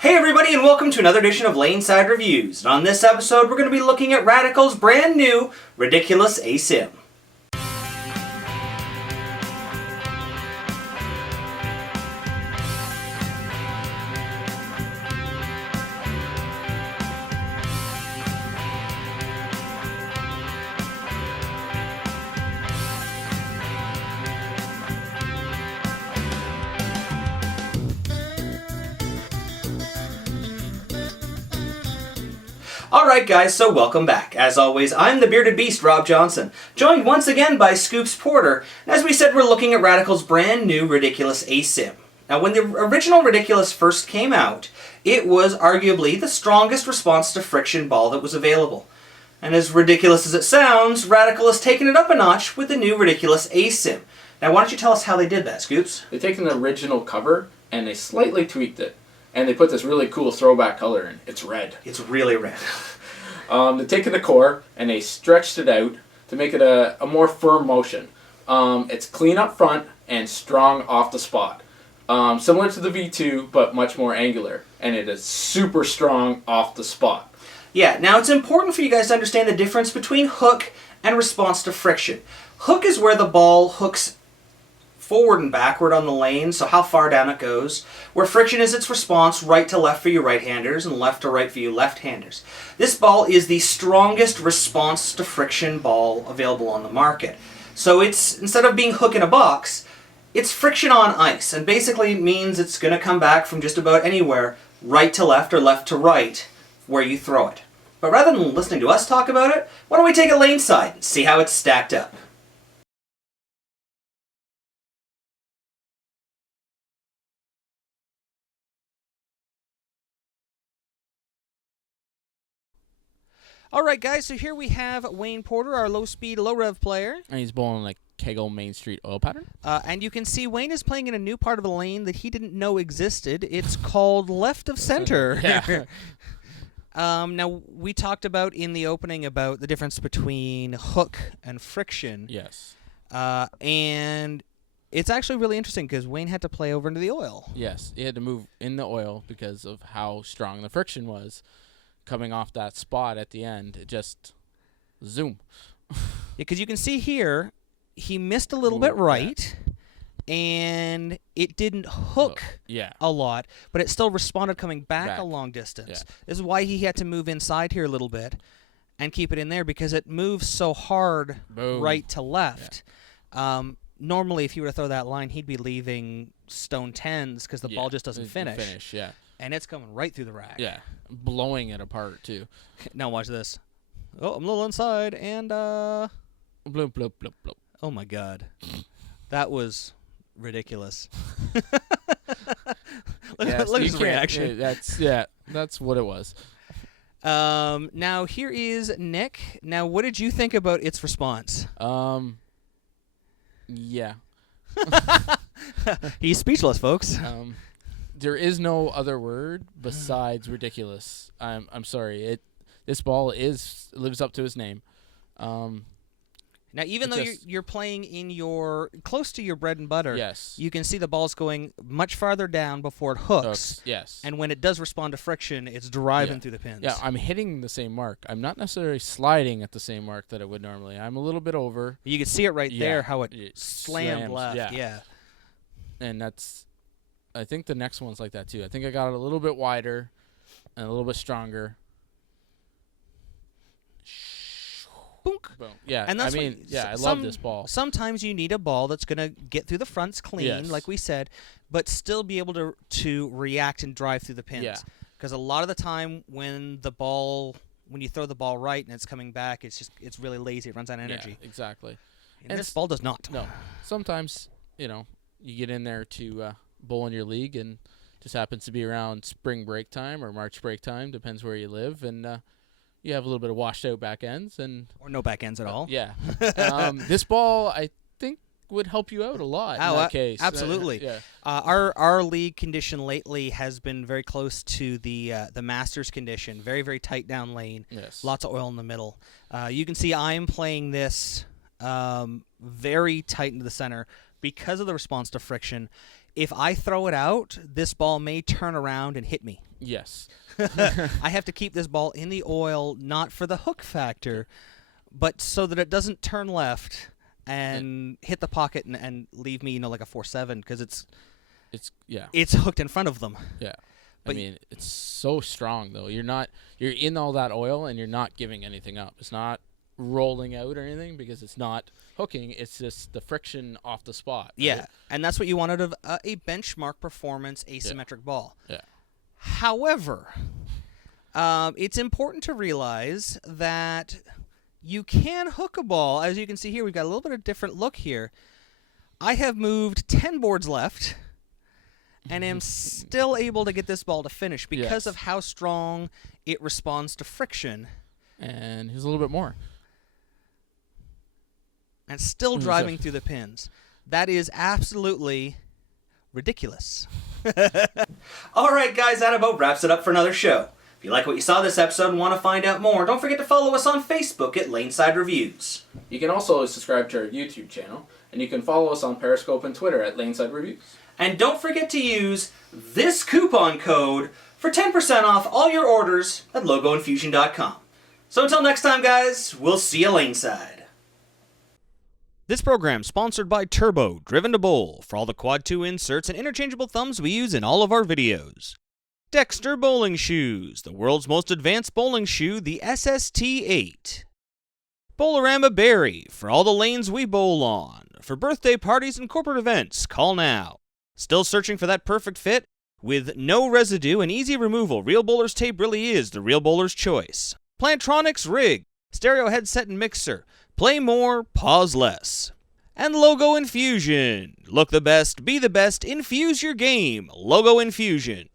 Hey everybody, and welcome to another edition of Laneside Reviews. And on this episode, we're going to be looking at Radical's brand new Ridiculous Asym. Alright guys, so welcome back. As always, I'm the Bearded Beast, Rob Johnson, joined once again by Scoops Porter. As we said, we're looking at Radical's brand new Ridiculous Asym. Now, when the original Ridiculous first came out, it was arguably the strongest response to friction ball that was available. And as ridiculous as it sounds, Radical has taken it up a notch with the new Ridiculous Asym. Now, why don't you tell us how they did that, Scoops? They taken the original cover and they slightly tweaked it. And they put this really cool throwback color in. It's red. It's really red. They've taken the core and they stretched it out to make it a more firm motion. It's clean up front and strong off the spot. Similar to the V2, but much more angular. And it is super strong off the spot. Yeah, now it's important for you guys to understand the difference between hook and response to friction. Hook is where the ball hooks forward and backward on the lane, so how far down it goes, where friction is its response right to left for you right-handers and left to right for you left-handers. This ball is the strongest response to friction ball available on the market. So it's, instead of being hook in a box, it's friction on ice, and basically means it's going to come back from just about anywhere, right to left or left to right, where you throw it. But rather than listening to us talk about it, why don't we take it lane side and see how it's stacked up. Alright guys, so here we have Wayne Porter, our low-speed, low-rev player. And he's bowling like KEGEL Main Street oil pattern. And you can see Wayne is playing in a new part of the lane that he didn't know existed. It's called left of center. Yeah. Now, we talked about in the opening about the difference between hook and friction. Yes. And it's actually really interesting because Wayne had to play over into the oil. Yes, he had to move in the oil because of how strong the friction was. Coming off that spot at the end, it just zoom. Yeah, because you can see here, he missed a little bit right, and it didn't hook a lot, but it still responded coming back a long distance. Yeah. This is why he had to move inside here a little bit and keep it in there, because it moves so hard right to left. Yeah. Normally, if he were to throw that line, he'd be leaving stone 10s because the ball just doesn't finish. And it's coming right through the rack. Yeah, blowing it apart, too. Now watch this. Oh, I'm a little inside, and, Bloop, bloop, bloop, bloop. Oh, my God. That was ridiculous. Look at his reaction. That's what it was. Now, here is Nick. Now, what did you think about its response? Yeah. He's speechless, folks. There is no other word besides ridiculous. I'm sorry. This ball lives up to his name. Now, even though you're playing in close to your bread and butter, yes, you can see the ball's going much farther down before it hooks. Yes. And when it does respond to friction, it's driving through the pins. Yeah, I'm hitting the same mark. I'm not necessarily sliding at the same mark that I would normally. I'm a little bit over. You can see it right there, how it slammed left. Yeah. And I think the next one's like that, too. I think I got it a little bit wider and a little bit stronger. Boom. Yeah, and that's I love this ball. Sometimes you need a ball that's going to get through the fronts clean, like we said, but still be able to react and drive through the pins. Yeah. Because a lot of the time when you throw the ball right and it's coming back, it's really lazy. It runs out of energy. Yeah, exactly. And this ball does not. No. Sometimes, you get in there to bowl in your league and just happens to be around spring break time or March break time, depends where you live, and you have a little bit of washed out back ends or no back ends at all. Yeah. This ball, I think, would help you out a lot in that case. Absolutely. Yeah. Our league condition lately has been very close to the Masters condition. Very, very tight down lane. Yes. Lots of oil in the middle. You can see I'm playing this very tight into the center because of the response to friction. if I throw it out, this ball may turn around and hit me. Yes. I have to keep this ball in the oil, not for the hook factor, but so that it doesn't turn left and hit the pocket and leave me, like a 4-7, because it's hooked in front of them. Yeah. But I mean, it's so strong though. You're in all that oil and you're not giving anything up. It's not rolling out or anything because it's not hooking. It's just the friction off the spot. Right? Yeah, and that's what you want out of a benchmark performance asymmetric ball. Yeah. However, it's important to realize that you can hook a ball. As you can see here, we've got a little bit of different look here. I have moved 10 boards left and am still able to get this ball to finish because of how strong it responds to friction. And here's a little bit more. And still driving through the pins. That is absolutely ridiculous. All right, guys, that about wraps it up for another show. If you like what you saw this episode and want to find out more, don't forget to follow us on Facebook at Laneside Reviews. You can also subscribe to our YouTube channel, and you can follow us on Periscope and Twitter at Laneside Reviews. And don't forget to use this coupon code for 10% off all your orders at logoinfusion.com. So until next time, guys, we'll see you Laneside. This program sponsored by Turbo, Driven to Bowl, for all the Quad 2 inserts and interchangeable thumbs we use in all of our videos. Dexter Bowling Shoes, the world's most advanced bowling shoe, the SST-8. Bowlerama Berry, for all the lanes we bowl on. For birthday parties and corporate events, call now. Still searching for that perfect fit? With no residue and easy removal, Real Bowler's Tape really is the Real Bowler's choice. Plantronics Rig, stereo headset and mixer. Play more, pause less. And Logo Infusion. Look the best, be the best, infuse your game. Logo Infusion.